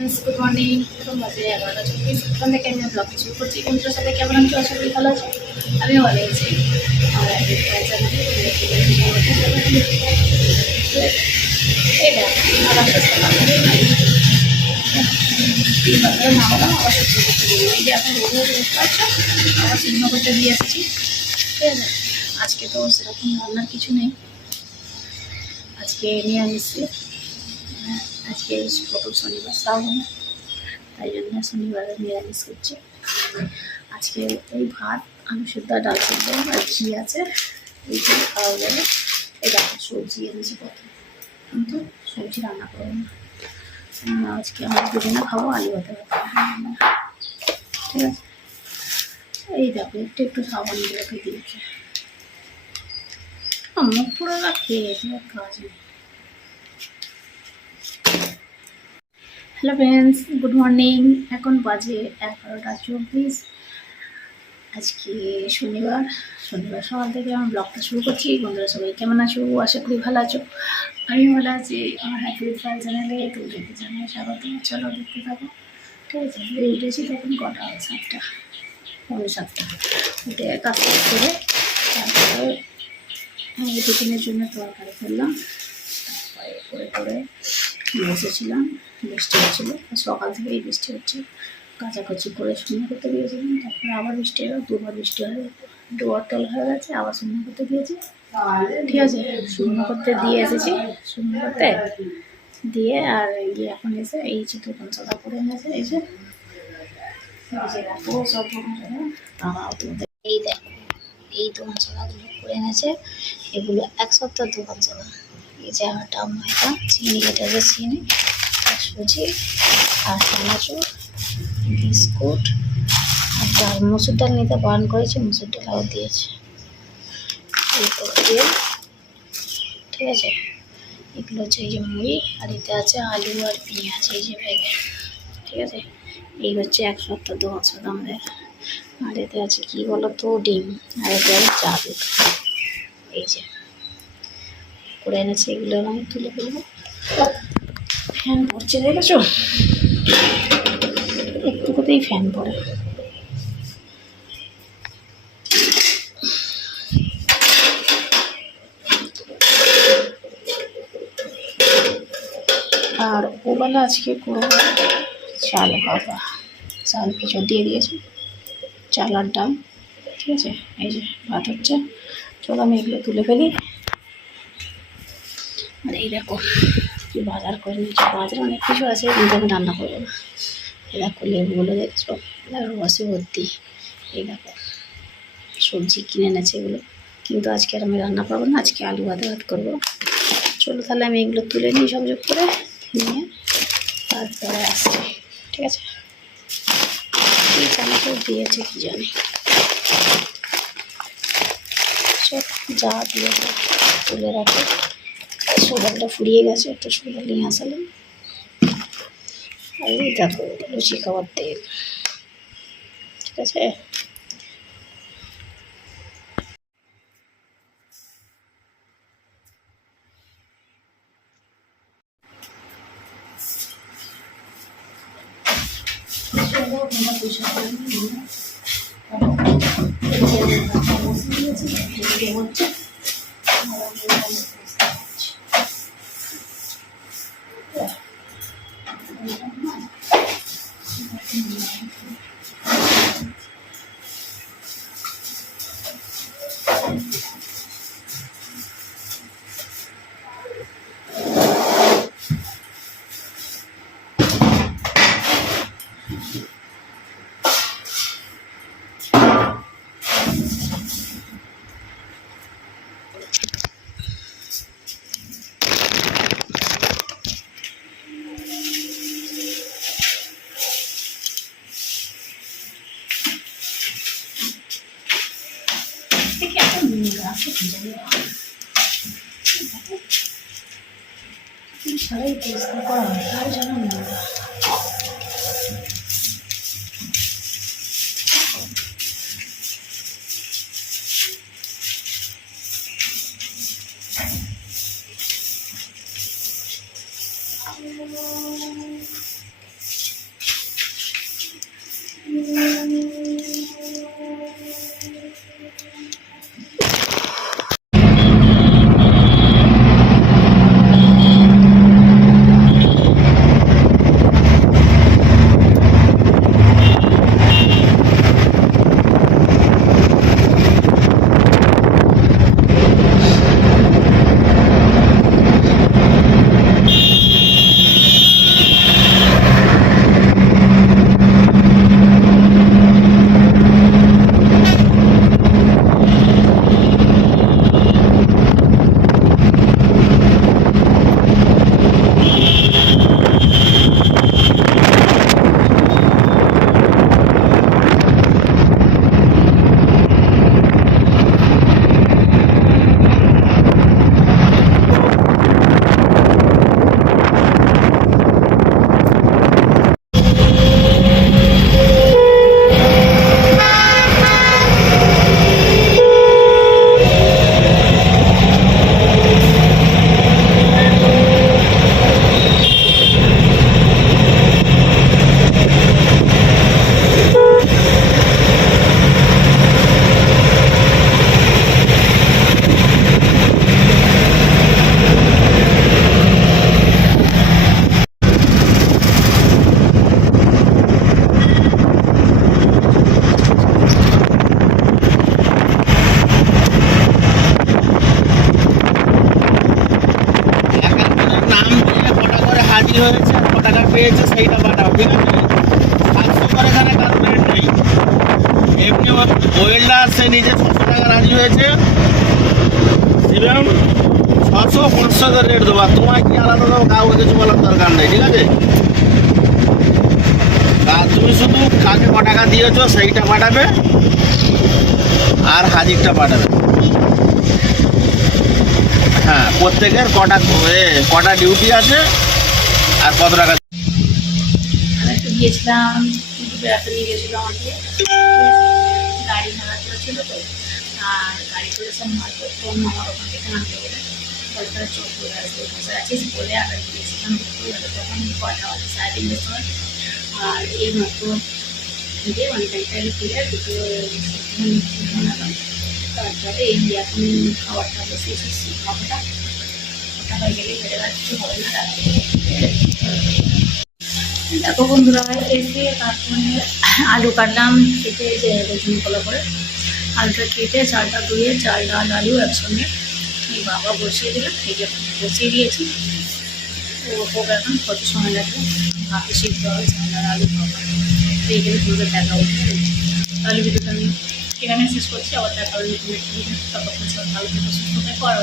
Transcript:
Good morning. এখন বাজে 11:24। এখন থেকে আমি ব্লগ শুরু করছি। বন্ধুরা সবাই কেমন আছো? আশা করি ভালো আছো। আমিও ভালো আছি। আর এই দেখ আবার না হলাম আবার এই যে এখন রোদ দেখতে পাচ্ছ, আবার চিহ্ন করতে দিয়ে এসেছি। ঠিক আছে, আজকে তো সেরকম রান্নার কিছু নেই। আজকে নিয়ে আসছি, আজকে প্রথম শনিবার শ্রাবণ, তাই জন্য শনিবারে নিরামিষ করছি। আজকে ওই ভাত, আলু সেদ্ধ, ডাল সেদ্ধ আর ঘি আছে, এইগুলো খাওয়া যাবে। এই দেখো সবজি এনেছি কত, কিন্তু সবজি রান্না করবো না। আজকে আমরা দুদিনে খাবো আলু ভাতে ভাত, ঠিক আছে। এই দেখো একটু একটু সাবান গুলোকে দিয়েছে, মুখ পুরো খেয়েছে, কাজ নেই। Hello friends, good morning. এখন বাজে 11:24। আজকে শনিবার সকাল থেকে আমার ব্লগটা শুরু করছি। বন্ধুরা সবাই কেমন আছো? আশা করি ভালো আছো। আমি ভালো আছি। আমার হ্যাপি ফাইল চ্যানেলে তোমাদেরকে জানাই স্বাগত। চলো দেখতে থাকো, ঠিক আছে। উঠেছি তখন কটা, 7টা, 7:30। উঠে কাজ করে তারপরে টিফিনের জন্য তরকারি করলাম। তারপরে করে বসেছিলাম, বৃষ্টি হচ্ছিলো সকাল থেকেই, বৃষ্টি হচ্ছে। কাচাকুচি করে শূন্য করতে দিয়েছিলাম, তারপরে আবার বৃষ্টি হলো, দুবার বৃষ্টি হয়ে ডোয়ার তল হয়ে গেছে, আবার শূন্য করতে দিয়েছি। ঠিক আছে, শূন্য করতে দিয়ে এসেছি, শূন্য করতে দিয়ে আর এখন এসে এই যে দোকান সদা করে এনেছে, এই যে সব এই দেখো এই দোকান সদাগুলো করে এনেছে। এগুলো 1 সপ্তাহ দোকান সদা। এই যে আটা, ময়দা, চিনি, এটা যে চিনি আর সুজি আর চানাচুর, বিস্কুট আর ডাল, মসুর ডাল নিতে বারণ করেছে, মসুর ডাল আবার দিয়েছে। এই তো তেল, ঠিক আছে। এগুলো হচ্ছে এই যে মুড়ি, আর এতে আছে আলু আর পেঁয়াজ, এই যে ব্যাগে, ঠিক আছে। এই হচ্ছে 1 সপ্তাহ দোকান সদা আমাদের। আর এতে আছে কি বলো তো, ডিম, আর এতে আছে চা দুধ। এই যে করে এনেছে, এগুলো আমি তুলে ফেলবো। ফ্যান পড়ছে দেখেছো, একটুকুতেই ফ্যান পড়ে। আর ওবেলা আজকে করবো চাল ভাপা, চাল পিছর দিয়ে দিয়েছে, চাল আর ডাল, ঠিক আছে। এই যে ভাত হচ্ছে, চলো আমি এগুলো তুলে ফেলি। আর এই দেখো কি বাজার করে নিয়েছি, বাজার অনেক কিছু আছে, কিন্তু আমি রান্না করবো না। এই দেখো লেবুগুলো দেখছো, রসে ভর্তি। এই দেখো সবজি কিনে এনেছে এগুলো, কিন্তু আজকে আর আমি রান্না করবো না, আজকে আলু ভাতে ভাত করবো। চলো তাহলে আমি এগুলো তুলে নিই সংযোগ করে নিয়ে, তারপরে আসছি, ঠিক আছে। কি চানাচুর দিয়েছে কি জানি, সব যা দিয়েছে তুলে রাখো। সোডালটা ফুরিয়ে গেছে, একটা সোডাল নিয়ে আসালাম। আর এই দেখো লুচি খাওয়ার তেল, ঠিক আছে। সারাই পরিষ্কার করা হয়, তার জন্য নোংরা। হয়েছে আর টাকা পেয়েছে সেইটা পাঠাও, ঠিক আছে? 700 করে এখানে কাজ রেট নেই। এমনি ওয়েল্ডার সে নিজে 600 টাকা রাজি হয়েছে, শিবম 600 500 করে রেট দেবো। আর তোমায় কি আলাদা দেবো কাউকে কিছু বলার দরকার নেই, ঠিক আছে? আর তুমি শুধু কাকে ক টাকা দিয়েছো সেইটা পাঠাবে আর হাজিরটা পাঠাবে। হ্যাঁ, প্রত্যেকের কটা ডিউটি আছে আর কত টাকা। একটু গিয়েছিলাম, বেড়াতে নিয়ে গেছিলো আমাকে, গাড়ি ভাড়া করেছিল তো, আর গাড়ি করেছে হয়তো ফোন আমার ওখান থেকে আনতে বলে কলকাতা চোখ করে আসবে, বসে আছিস বলে আবার গিয়েছিলাম। তখন কটা বাজে 3:30 সময়। আর এই মাত্র যে অনেকটা ফিরে দুটো বানালাম, তারপরে এই এখন খাবারটা বসে এসেছি। খাবারটা ওটা হয়ে গেলে বেড়ে যাচ্ছে, হবে না রাত্রে। দেখো বন্ধুরা, এসে তারপরে আলু কাটলাম কেটে, যে রসুন কলা করে আলুটা কেটে চালটা ধুয়ে চাল ডাল আলু একসঙ্গে এই বাবা বসিয়ে দিলাম। এই যে বসিয়ে দিয়েছি, ও হোক এখন কত সময় লাগবে, ভাতে সিদ্ধ হবে চাল ডাল আলু খাওয়া। এইগুলো তোমাদের দেখা উঠবে। তাহলে ভিডিওটা আমি এখানে শেষ করছি, আবার দেখা হবে নতুন একটা ভিডিও। ততক্ষণ সব ভালো থেকে সুস্থ থাকো, আর